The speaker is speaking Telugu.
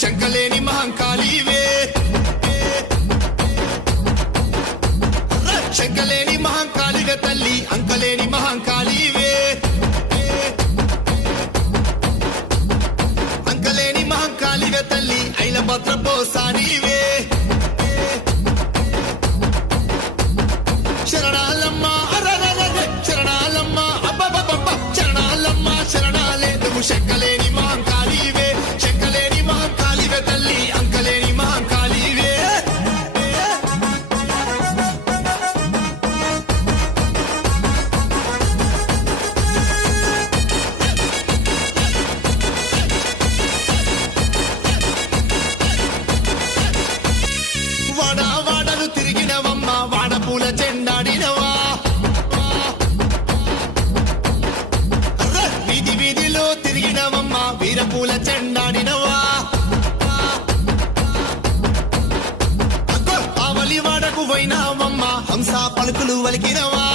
శంకలేని మహంకాళివే శంకలేని మహంకాళిగా తల్లి అంకలేని మహంకాళివే అంకలేని మహంకాళిగా తల్లి ఐలభద్ర పోసానివే శరణాలమ్మ శరణాలమ్మ అబ్బబ్బబ్బ శరణాలమ్మ శరణాలే నువ్వు శంకలేని మహంకాళివే శంకలేని మహంకాళివే తల్లి అంకలేని మహంకాళివే వాడా వాడలు తిరిగినవమ్మ వాడపూల చెండాడినవా వీధి వీధిలో తిరిగినవమ్మ వీరపూల చెండాడినవా ఆవలి వాడకు పోయినావమ్మ హంస పలుకులు వలికినవా